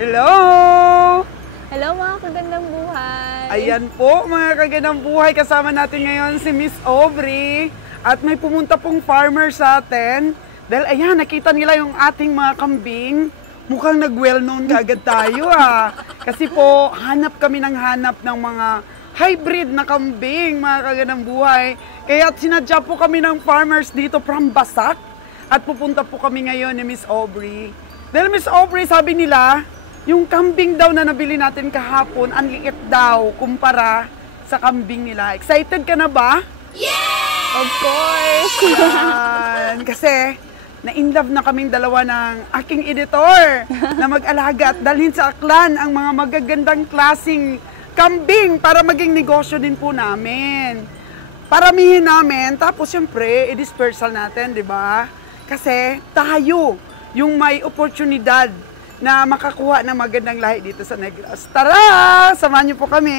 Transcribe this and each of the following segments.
Hello! Hello mga kagandang buhay! Ayan po mga kagandang buhay, kasama natin ngayon si Miss Aubrey. At may pumunta pong farmer sa atin. Dahil ayan, nakita nila yung ating mga kambing. Mukhang nag-well-known kaagad tayo Kasi po, hanap kami ng mga hybrid na kambing, mga kagandang buhay. Kaya sinadya po kami ng farmers dito from Basak. At pupunta po kami ngayon ni Miss Aubrey. Dahil Miss Aubrey, sabi nila, yung kambing daw na nabili natin kahapon, ang liit daw kumpara sa kambing nila. Excited ka na ba? Yeah! Of course! Kasi na-inlove na kaming dalawa ng aking editor na mag-alaga at dalhin sa Aklan ang mga magagandang klaseng kambing para maging negosyo din po namin. Paramihin namin, tapos syempre, i-dispersal natin, di ba? Kasi tayo yung may oportunidad na makakuha ng magandang lahi dito sa Negros. Tara! Samahan niyo po kami!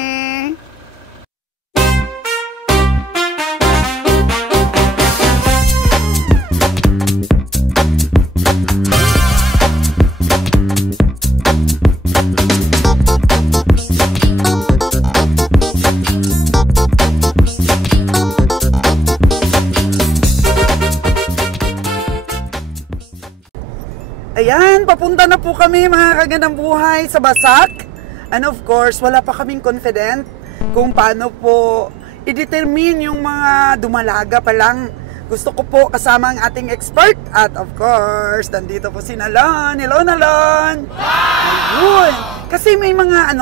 Ayan, papunta na po kami mga kagandang buhay sa Basak. And of course, wala pa kaming confident kung paano po i-determine yung mga dumalaga pa lang. Gusto ko po kasama ang ating expert. At of course, nandito po si Nalon. Hello, Nalon! Ayun! Kasi may mga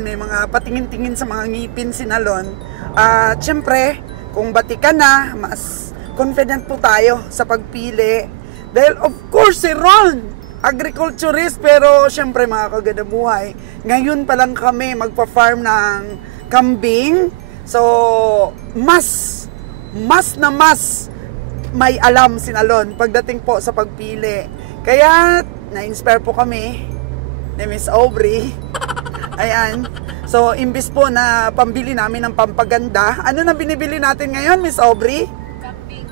may mga patingin-tingin sa mga ngipin si Nalon. At syempre, kung batikan na, mas confident po tayo sa pagpili. Dahil of course, si Ron, agriculturist, pero syempre mga kagandang buhay, ngayon pa lang kami magpa-farm ng kambing. So, mas may alam si Nalon pagdating po sa pagpili. Kaya, na-inspire po kami ni Miss Aubrey. Ayan. So, imbis po na pambili namin ng pampaganda, ano na binibili natin ngayon, Miss Aubrey? Kambing.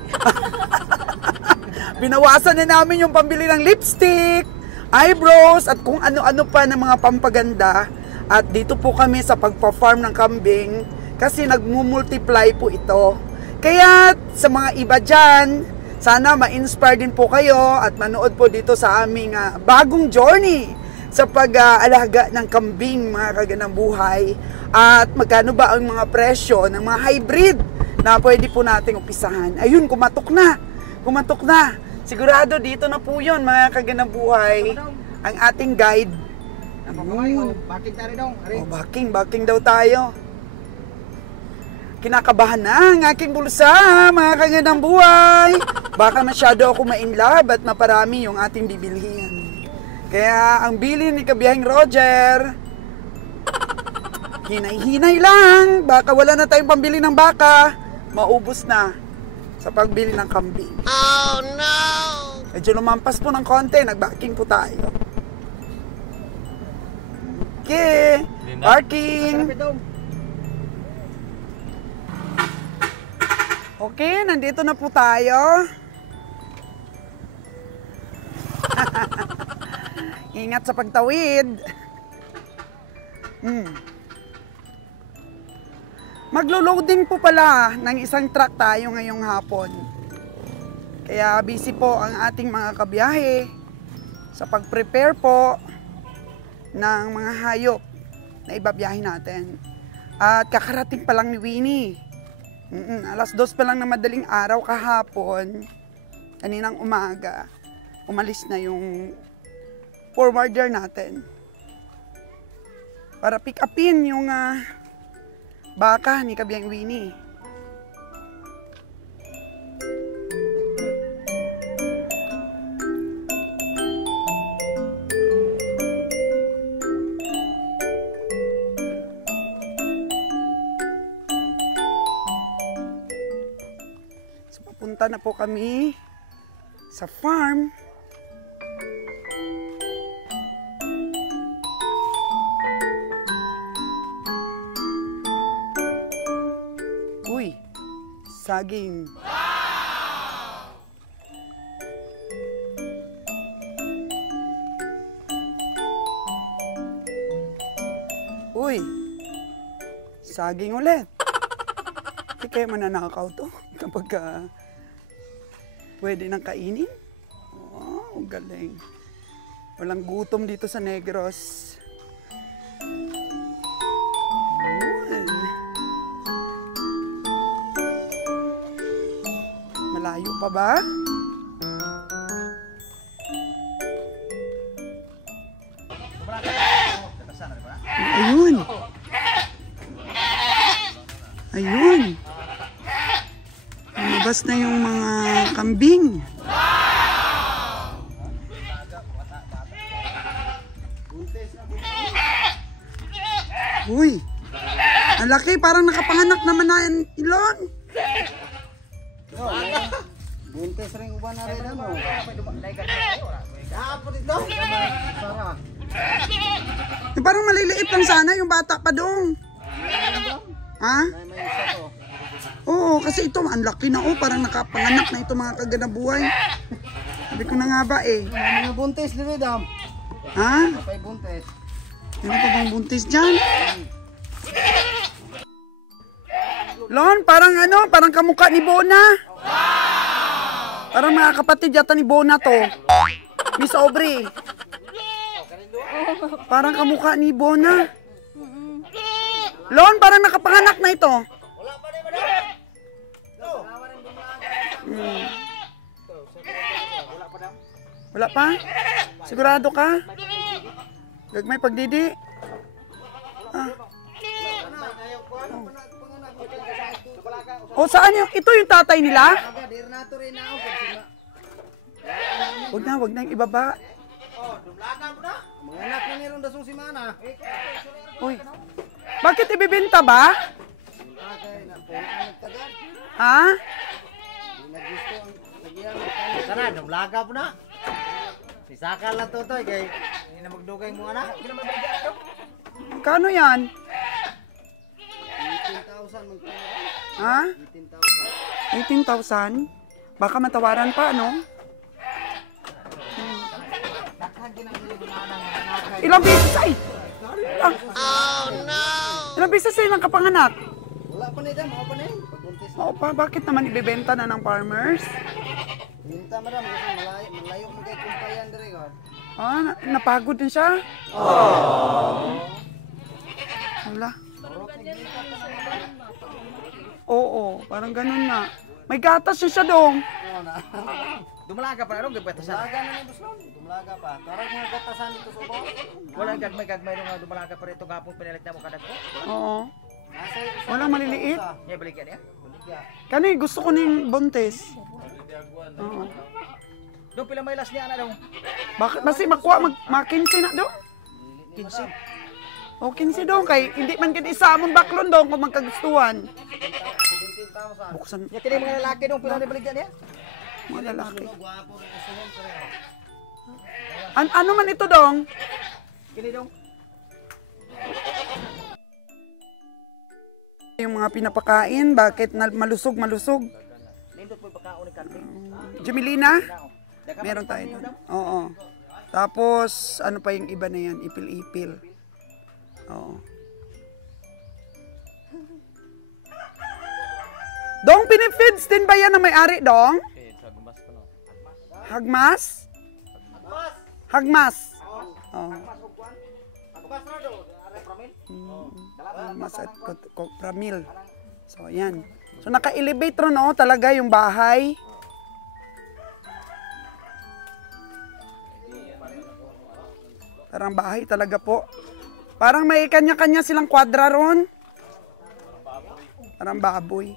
Binawasan na namin yung pambili ng lipstick, eyebrows, at kung ano-ano pa ng mga pampaganda. At dito po kami sa pagpa-farm ng kambing kasi nagmumultiply po ito. Kaya sa mga iba dyan, sana ma-inspire din po kayo at manood po dito sa aming bagong journey sa pag-alaga ng kambing, mga kagandang buhay. At magkano ba ang mga presyo ng mga hybrid na pwede po nating umpisahan. Ayun, kumatok na. Sigurado dito na po yun, mga kagandang buhay, ang ating guide. Baking tayo dong. Baking daw tayo. Kinakabahan na ang aking bulsa, mga kagandang buhay. Baka masyado ako ma-inlove at maparami yung ating bibilhin. Kaya ang bili ni Kabiyahing Roger, hinay-hinay lang. Baka wala na tayong pambili ng baka. Maubos na sa pagbili ng kambing. Oh no! Medyo lumampas po ng konti, nag-backing po tayo. Okay, parking. Okay, nandito na po tayo. Ingat sa pagtawid. Maglo-loading po pala ng isang truck tayo ngayong hapon. Kaya busy po ang ating mga kabiyahe sa pag-prepare po ng mga hayop na ibabiyahe natin. At kakarating pa lang ni Winnie. Alas 2 pa lang na madaling araw kahapon, kaninang umaga, umalis na yung forwarder natin para pick upin yung baka ni Kabiyang Winnie. So, papunta na po kami sa farm. Saging. Wow! Uy, saging ulit. Hindi kaya mananakaw to kapag pwede nang kainin. Wow, galing. Walang gutom dito sa Negros. Yun. Malayo pa ba? Ayun. Ayun. Lumabas na yung mga kambing. Uy. Ang laki, parang nakapanganak naman na yung ilon. Buntes rin uban na rin mo. Kapo dito. Sara. Parang maliliit lang sana yung bata pa doon. Ha? May isa to. Oo, kasi ito, ang laki na parang nakapanganak na ito mga kaganabuhay. Sabi ko na nga ba eh. Mga buntes dito, dam. Ha? May buntes. Ano pa bang buntis dyan? Lon, parang parang kamukha ni Bona. Parang mga kapatid yata ni Bona to. Miss Aubrey. Parang kamukha ni Bona. Lon, parang nakapanganak na ito. Wala pa? Sigurado ka? Gagmay pagdidi? O saan yung, ito yung tatay nila? Wag na yung ibaba. Mga anak na meron dasong si Mana. Uy, bakit ibibenta ba? Ha? Sana, dumlaga po na. Sisakal na to to, kay hindi na magdugay mo anak. Hindi na mabigyan ito. Kano yan? 18,000 magkano. Ha? 18,000. 18,000? Baka matawaran pa, no? Ilang beses ay? Oh no! Ilang beses ay nang kapanganak? Wala pa na ito, mga pa na yun. Pagbuntis na. Oo pa, bakit naman ibebenta na ng farmers? Binta madam, kasi malayo mo kay kumpayan diri ko. Ah, napagod din siya? Wala. Oo, parang ganun na. May gatas siya dong. Dumalaga pa ron gagpetasan. Dumalaga na ni Busron. Dumalaga pa. Tarag mga gatasan dito sa ubo. Wala gagmay ron nga dumalaga pa rito gapon pinalit na mo kadag ko. Oo. Walang maliliit. Ya baligyan ya. Kani gusto ko ning buntis. Oo. Do pila may las niya ana daw. Bakit basi makuha mag-15 na dong? 15. O 15 dong kay hindi man gid isa amon baklon dong kung magkagustuhan. 17,000. Buksan Ya kini mga lalaki dong pila ni baligyan ya. mga lalaki. Gwapo rin usuhon pareho. Ano man ito dong? Kini dong. Yung mga pinapakain, bakit malusog? Nindot po pagkaon ni Calvin. Jumelina? Meron tayo doon. Oo. Tapos, ano pa yung iba na yan? Ipil-ipil. Oo. Dong, pinifeeds din ba yan na may-ari, Dong? Hagmas? Hagmas. Oo. Hagmas at Pramil. So, yan. So, naka-elevate ron, no? Talaga yung bahay. Parang bahay talaga po. Parang may kanya-kanya silang kwadra ron. Parang baboy.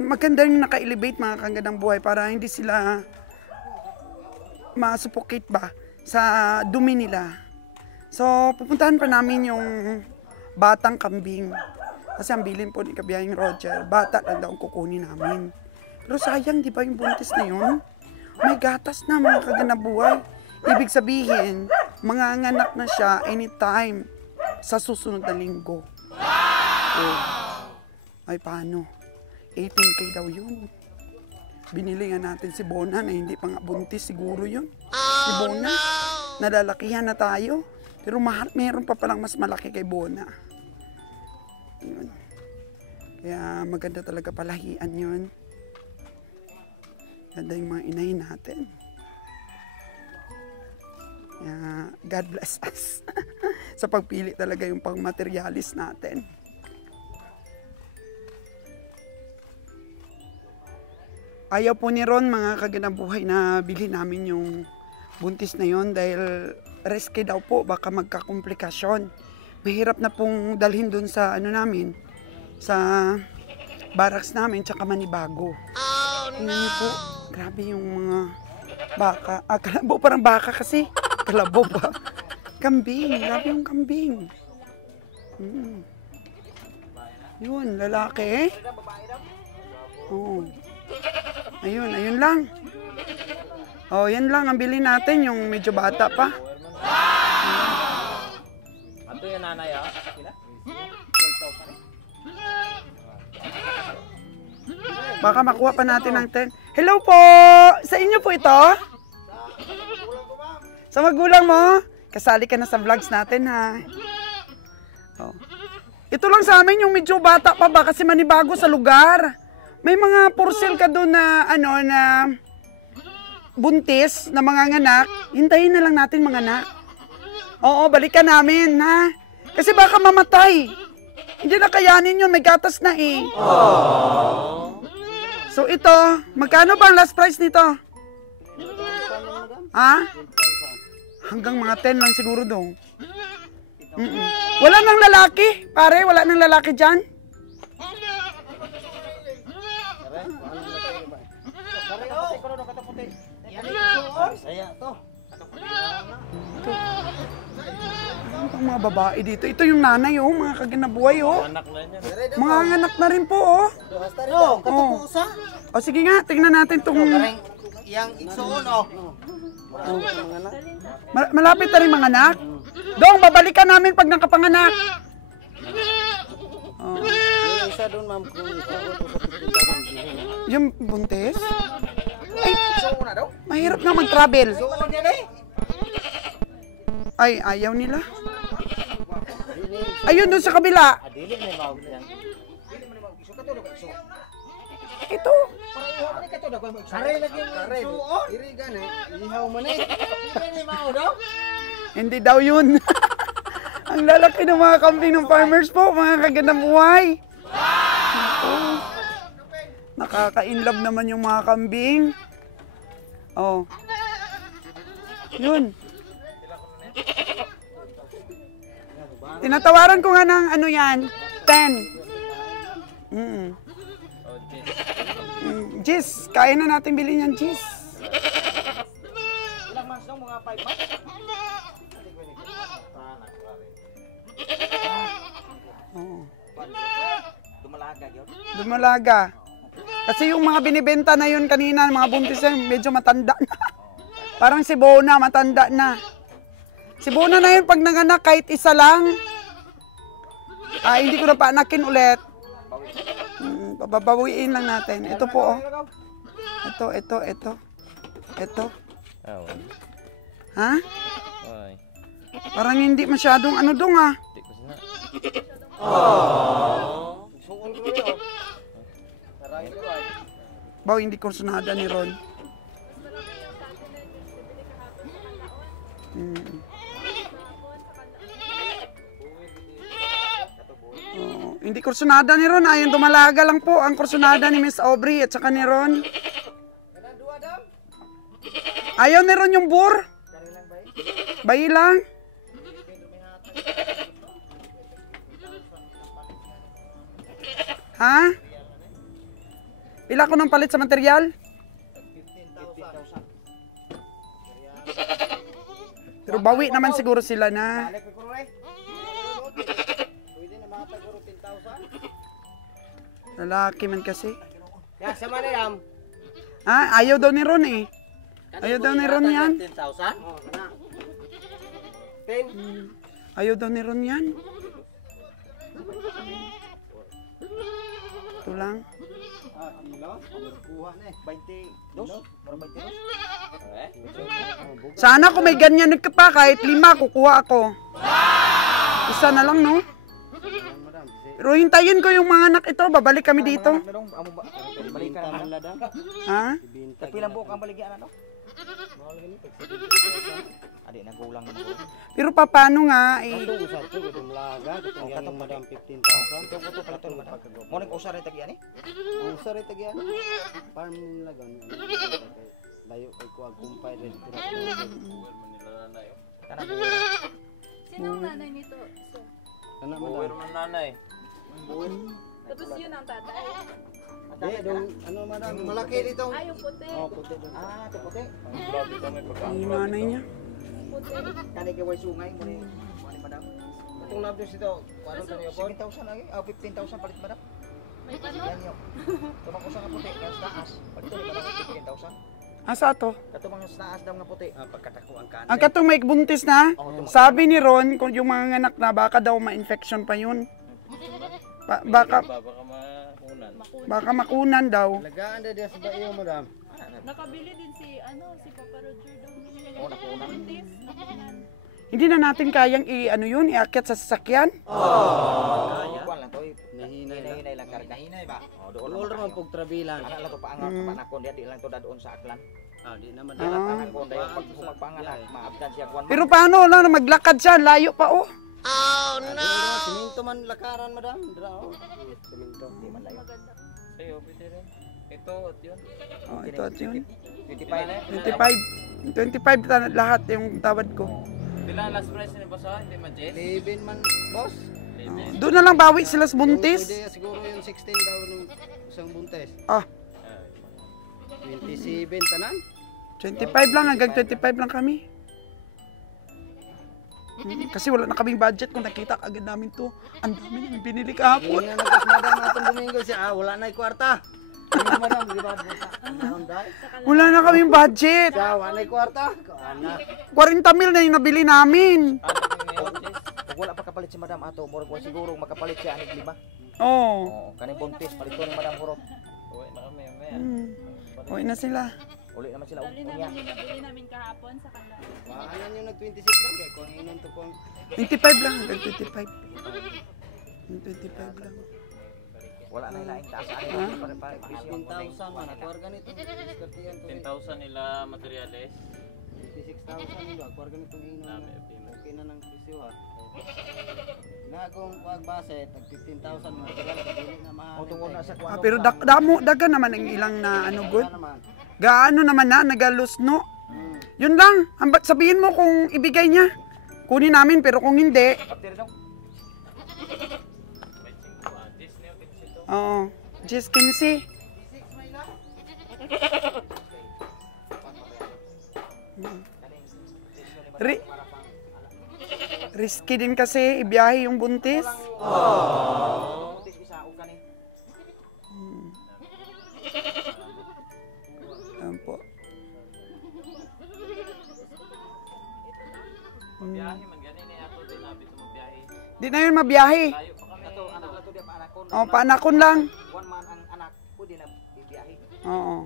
Maganda yung naka-elevate mga kagandang buhay para hindi sila masuffocate ba sa dumi nila. So, pupuntahan pa namin yung batang kambing. Kasi ang bilin po ni Kabiyahing Roger, bata lang daw ang kukunin namin. Pero sayang, di ba yung buntis na yun? May gatas na mga kagandang buhay. Ibig sabihin, manganganak na siya anytime sa susunod na linggo. Oh. Ay, paano? 18K daw yun. Binili nga natin si Bona na hindi pa nga buntis, siguro yun. Si Bona, nadalakihan na tayo. Pero meron pa palang mas malaki kay Bona. Yun. Kaya maganda talaga palahian yun. Ganda yung mga inahin natin. Kaya God bless us. Sa pagpili talaga yung pang-materialis natin. Ayaw po ni Ron, mga kagandang buhay, na bili namin yung buntis na yon dahil risky daw po, baka magkakomplikasyon. Mahirap na pong dalhin dun sa ano namin, sa barracks namin, tsaka Manibago. Oh no! Po, grabe yung mga baka. Kalabo, parang baka kasi. Kalabo ba? Kambing, grabe yung kambing. Yun, lalaki. Oo. Ayun, ayun lang. Oh, yan lang ang bilhin natin, yung medyo bata pa. Ato yung nanay ah. Sila? Baka makuha pa natin ng 10. Hello po! Sa inyo po ito? Sa magulang mo? Kasali ka na sa vlogs natin ha. Oh. Ito lang sa amin yung medyo bata pa ba kasi Manibago sa lugar. May mga porcel ka doon na ano na buntis na mga nganak. Hintayin na lang natin mga anak. Oo, balikan namin ha. Kasi baka mamatay. Hindi na kayanin yun, may gatas na eh. Aww. So ito, magkano ba ang last price nito? Ha? Hanggang mga 10 lang siguro dong. Wala nang lalaki, pare, wala nang lalaki dyan. Ang mga babae dito. Ito yung nanay oh, mga kaginabuhay oh. Mga anak na rin po oh. Oh. O sige nga, tingnan natin itong... Yang igsoon oh. Malapit na rin mga anak. Dong, babalikan namin pag nakapanganak. Oh. Isa doon ma'am kung Yung buntis? Ay, mahirap nga mag-travel. Ay, ayaw nila. Ayun doon sa kabila. Ito. Kare lagi mo. Iri gani, ihaw man eh. Hindi daw yun. Ang lalaki ng mga kambing ng farmers po, mga kagandang buhay. Oh. Nakaka-inlove naman yung mga kambing. Oh. Yun. Tinatawaran ko nga ng ano yan, 10. Jis, kaya na natin bilhin yan, Jis. Ilang months nung mga 5 months? Oo. Dumalaga yun? Dumalaga. Kasi yung mga binibenta na yun kanina, mga buntis na medyo matanda na. Parang si Bona, matanda na. Si Bona na yun pag nanganak kahit isa lang. Hindi ko na paanakin ulit. Babawiin lang natin. Ito po oh. Ito. Ha? Parang hindi masyadong ano dong ah. Baw, hindi kursunada ni Ron. Hindi kursunada ni Ron. Ayun, dumalaga lang po ang kursunada ni Miss Aubrey at saka ni Ron. Ayaw ni Ron yung bur. Bayi lang. Ha? Pila ko ng palit sa material? 15,000. Pero bawi naman siguro sila na. Lalaki man kasi. Ya, sama na yan. Ayaw daw ni Ron eh. Ayaw daw ni Ron yan. 10,000? Oo, kana. 10? Ayaw daw ni Ron yan. Ito lang. Kuha na eh. 22? Parang 22? Sana kung may ganyan ka pa, kahit 5, kukuha ako. Isa na lang, no? Pero hintayin ko yung mga anak ito, babalik kami dito. Balik ka na lang. Ha? Pilang buok ang baligyan ano? Adi nagulang na mo. Pero paano nga eh? Ito usap ko dumlaga, katong yan madam 15,000. Ito ko to pala to madam. Mo ning usar ita giani? Ang usar ito gyan. Farm nila gan. Layo kay ko ag kumpay rin pura. Kana buo. Sino ang nanay nito? So, Kana madam. man nanay. tapos yun ang tatay. Di dong ano madam, malaki dito. Ay, yung puti. Oh, puti dong. Ah, to puti. Grabe kami pagka. Yung nanay niya. Puti. Kani kay way sungay mo ni madam. Itong labdos ito, paano sa niyo po? 7,000 lagi. 15,000 palit madam. May tanong. Yan yo. Tumang usa ka puti, kas taas. Palit ni madam 15,000. Asa to? Katumang taas daw nga puti. Pagkatako ang kanan. Ang katong may buntis na, sabi ni Ron, kung yung mga anak na, baka daw ma-infection pa yun. Baka makunan daw. Lagaan na diya sa bayo madam. Nakabili din si Papa Roger daw. Oh, nakunan. Buntis. Nakunan. Hindi na natin kayang iakyat sa sasakyan. Kuan lang to. Nahinay lang karga. Nahinay ba? Oh, doon All naman pug trabilan. Ana lang to paangat panakon dia di lang to dadoon sa aklan. Ah, di naman Dili lang panakon dayon pag magpanganak maabdan siya kuan. Pero paano lang maglakad siya, layo pa oh. Siminto man lakaran madam. Dra oh. Siminto. Di man layo. Sa'yo, pwede rin. Ito at yun. Oh, ito at yun. 25. 25 lahat yung tawad ko. Pila ang last price ni Boss? Hindi man, Jess? 11 man boss. Doon na lang bawi sila sa buntis. Pwede siguro yung 16 daw nung isang buntis. Ah, 27 tanan. 25 lang, hanggang 25 lang kami. Kasi wala na kaming budget kung nakita agad namin to. Ang dami namin binili kahapon. Ina nagkas madam atong Domingo siya. Wala na kwarta. Ano madam, di ba buta? Ano dai? Wala na kaming budget. Sa wala na kwarta. Ana. 40 mil na yung nabili namin. Pag wala pa kapalit si madam ato, murag wa siguro makapalit siya anig 5. Oo. Oo, kani buntis palito ni madam Hurot. Uwi na kami, maya. Uwi na sila. Uli naman sila Dali unya. namin yung nabili namin kahapon sa kanila. Maanan yung nag 26 lang kay kung inon to pong 25 lang, hanggang 25. 25 lang. Wala na ilaing taas ani para 15,000 man kwarga nito. Diskartiyan to. 10,000 nila materials. 26,000 nilo kwarga nitong inon. Okay na nang presyo ha. Nagong pagbase tag 15,000 man dili na mahal. O tungod na sa kuan. Pero dagan naman ang ilang na ano good. naman. Gaano naman na, nagalusno. Yun lang, sabihin mo kung ibigay niya. Kunin namin, pero kung hindi, Kaptir dong. oo, just 15. Risky din kasi ibiyahe yung buntis. Buntis isa o kani. Ayan po. Biyahe man ganin eh ato din nabi to magbiyahe. Di na yun mabiyahe. Layo pa kami. Ato anak ato dia paanakon. O, paanakon lang. One man ang anak pwede na bibiyahe. Oo.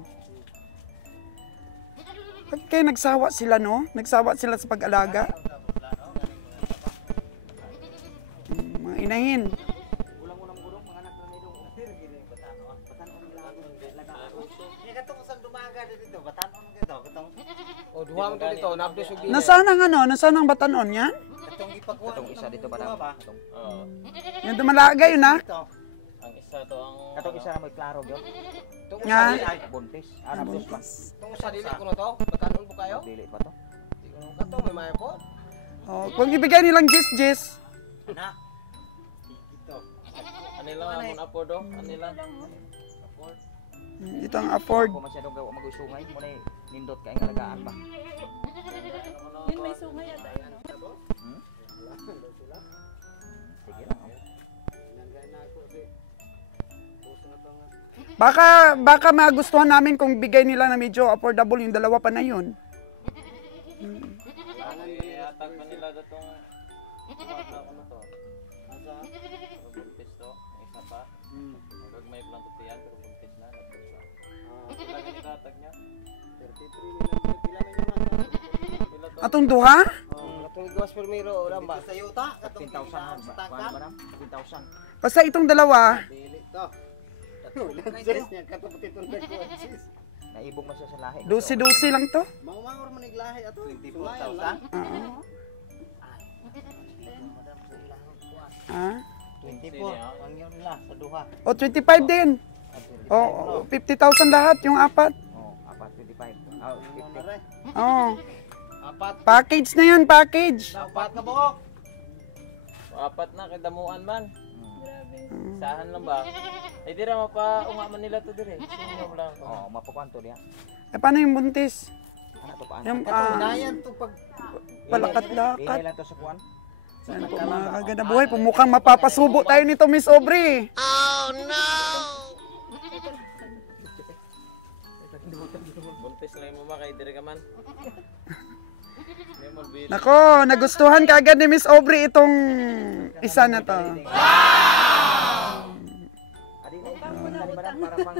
Ba't kayo nagsawa sila, no? Nagsawa sila sa pag-alaga. Mga inahin. Ulang-ulang gulong mga anak na nilong. Batanon nila ako laga. Katong sa dumaga dito, batanon dito, katong o duhang to dito, nabdos ug Nasaan ang ano? Nasaan ang batanon yan? katong ipagkuha. Katong isa dito ba Katong Oo. Yung dumalaga yun, ha? Ang isa to ang katong isa mo klaro gyud. Nga. Ay buntis. Buntis pa. Tong sa dili ko na to, batanon po kayo? Dili pa to. Katong may mayo po. Oh, kung ibigay nilang gis-gis. Na. anila amon apo do. Anila. Ito ang afford. Kung masyadong gawa mag-usungay mo na nindot ka ang alagaan ba. Yun may sungay at ayun. Sige lang. Baka magustuhan namin kung bigay nila na medyo affordable yung dalawa pa na yun. Atag man nila datong bata ko na to. Asa? Buntis to. Isa pa. Gagmay pa lang tutian pero buntis na. Nagpunta. Lagi itatag niya. 33 nila pila may mga. Pila to? Atong duha? Oh, Katong gawas permiro ulam ba? Sa yuta, 15,000 ba? Kuan ba na? 15,000. Basta itong dalawa, Dili to. Sis niya katong itong nagkuansis. Naibog man siya sa lahi. dusi-dusi lang to. Mangmangor man iglahi ato. 24,000. Oo. Ah? 24. Ang yun nila sa duha. O 25 din. O 50,000 lahat yung apat. Oh, apat 25. Oh, 50. Oh. Apat. Package na yan, package. Apat na buhok. Apat na kay damuan man. Grabe. Sahan lang ba? Ay di ra mapaunga man nila to dire. Sino lang. Oh, mapakwanto diya. Eh, paano yung buntis? Ano to paan? Yung Dayan to pag palakat-lakat. Ingay lang to sa kuan. Ano po mga kaganda buhay, pumukhang mapapasubo tayo nito, Miss Aubrey. Buntis lang mo kay dire ka man. May malbili. Nako, nagustuhan kaagad ni Miss Aubrey itong isa na to. Adi na para pang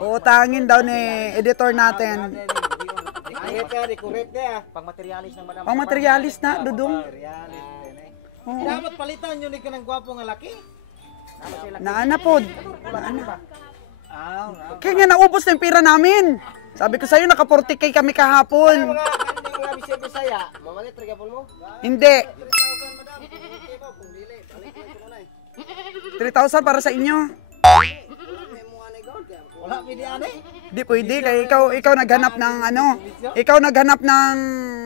Uutangin daw ni editor natin. correct na. pang materialis ng madam. Pang materialis na, dudong. Realis din eh. Oo. Dapat palitan yun ka ng gwapo nga laki. Naana po. Naana. Ah, Kaya nga naubos na yung pira namin. Sabi ko sa'yo, naka 40K kami kahapon. mga kanina nga bisaya, mamalit trigapon mo. Hindi. 3,000 madam. Okay mo kung dili, balik ko ito muna eh. 3,000 para sa inyo. May mga negod. Wala pili ani. Di pwede, kaya ikaw naghanap ng ano, ikaw naghanap ng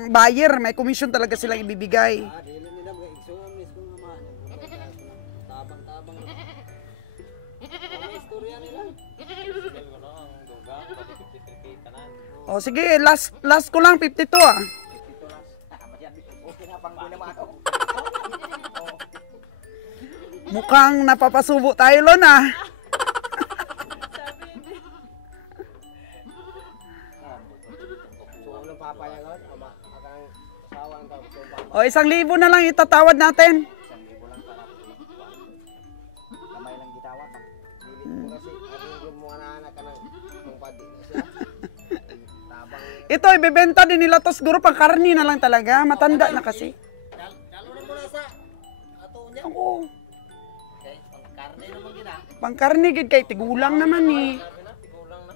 buyer, may commission talaga silang ibibigay. Ah, dili nila mga igsuon mis kung ama. Tabang-tabang. Ang istorya nila. Dahil ko no ang dugang pati 53k tanan. O sige, last ko lang 52 ah. Okay na pang dili mo ako. Mukhang napapasubo tayo lon ah. Sabi hindi. So, anong papayagan? Ama, akang asawa ang tawag. So, O 1,000 na lang itatawad natin. 1,000 lang para gamay lang gitawat ba. dili mo kasi aring mo anak ka ng padi na siya. Tabang. Ito, ibebenta din nila to siguro pang karni na lang talaga. Matanda na kasi. Kalo na muna sa ato niya. Oo. Okay, pangkarne naman gina. Pang karni gid kay tigulang naman eh. Sabi na tigulang na.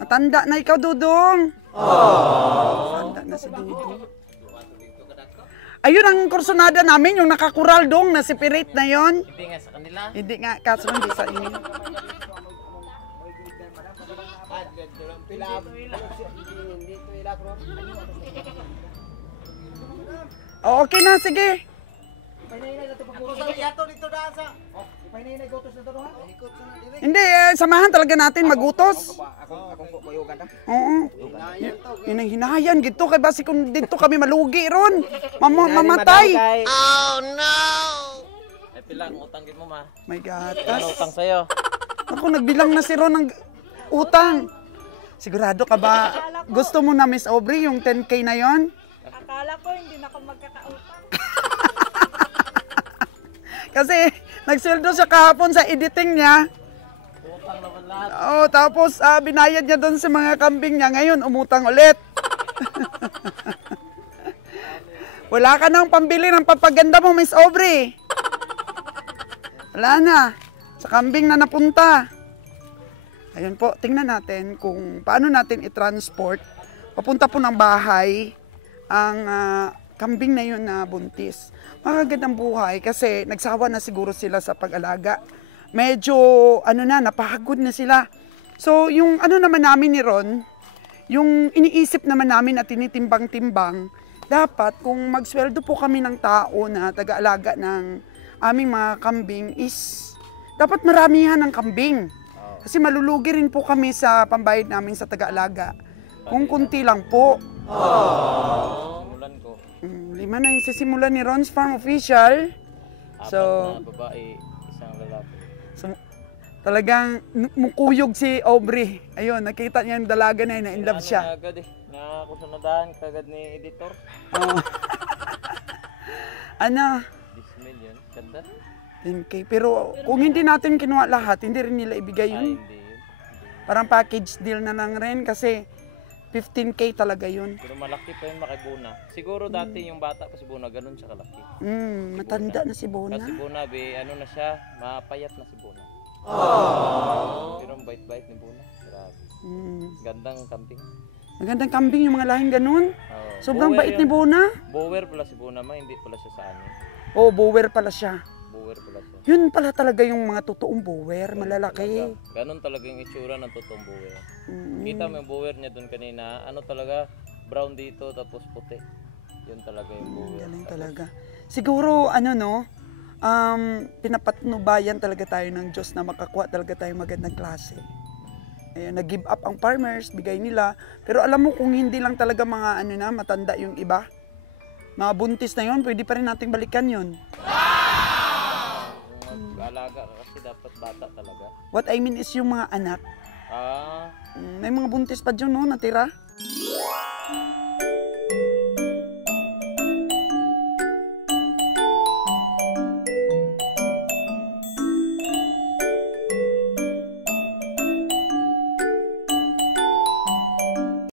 Matanda na ikaw, Dudong. Matanda na si Dudong. Ayun ang kursonada namin, yung nakakural dong, na separate na yon. Hindi nga sa kanila. Hindi nga, kaso hindi sa inyo. Pila hindi to ila bro. O, okay na, sige. Ako sa yato dito daan sa. Oh, ipahinay gotos na to ha. Ikot sa dire. Hindi, samahan talaga natin magutos. Akong kuyugan ta. Oo. Nayan to. Hinahinayan gito, kay basi kung dito kami malugi ron. Mamatay. Ay pila ang utang gid mo ma. My Ano gatas. utang sa'yo? Ako, nagbilang na si Ron ng utang. Sigurado ka ba, gusto mo na Miss Aubrey yung 10K na yon? Akala ko hindi na ako magkakautang. Kasi nagsweldo siya kahapon sa editing niya. Utang naman lahat. Oh, tapos binayad niya doon sa mga kambing niya. Ngayon, umutang ulit. Wala ka nang pambili ng papaganda mo, Miss Aubrey. Wala na. Sa kambing na napunta. Ayun po, tingnan natin kung paano natin i-transport. Papunta po ng bahay ang kambing na yun na buntis. Makagandang buhay kasi nagsawa na siguro sila sa pag-alaga. Medyo, napahagod na sila. So, yung naman namin ni Ron, yung iniisip naman namin at tinitimbang-timbang, dapat kung magsweldo po kami ng tao na taga-alaga ng aming mga kambing is, dapat maramihan ng kambing. Kasi malulugi rin po kami sa pambayad namin sa taga-alaga. Kung kunti lang po. Simulan ko. 5 na yung sisimulan ni Ron's Farm Official. Apat So, na babae, isang lalaki. So, talagang mukuyog si Aubrey. Ayun, nakita niya yung dalaga na yun, na-inlove siya. Ano na agad eh. Nakakusunadahan kagad ni editor. Oo. Ano? 10 million. Ganda. 10K. Pero kung hindi natin kinuha lahat, hindi rin nila ibigay Ay, yun. hindi yun. Parang package deal na lang rin kasi 15K talaga yun. Pero malaki pa yun makibuna. Siguro dati yung bata pa si Bona, ganun siya kalaki. Matanda na si Bona. Kasi Bona, ano na siya, mapayat na si Bona. Pero ang bait-bait ni Bona. Grabe. Gandang camping. Magandang kambing yung mga lahing ganun. Oo. Sobrang Bower bait yun. ni Bona. Bower pala si Bona, hindi pala siya sa amin. Oh, bower pala siya. Bower pala siya. Yun pala talaga yung mga totoong bower, malalaki. Ganun talaga yung itsura ng totoong bower. Kita mo yung bower niya doon kanina, ano talaga, brown dito tapos puti. Yun talaga yung bower. Galing talaga. Siguro, ano no, pinapatnubayan talaga tayo ng Diyos na makakuha talaga tayo magandang klase. Ayan, nag-give up ang farmers, bigay nila. Pero alam mo, kung hindi lang talaga mga ano na, matanda yung iba, mga buntis na yun, pwede pa rin nating balikan yun. Kung mag-alaga ka kasi dapat bata talaga. What I mean is yung mga anak, Ah, may mga buntis pa dyan no, natira.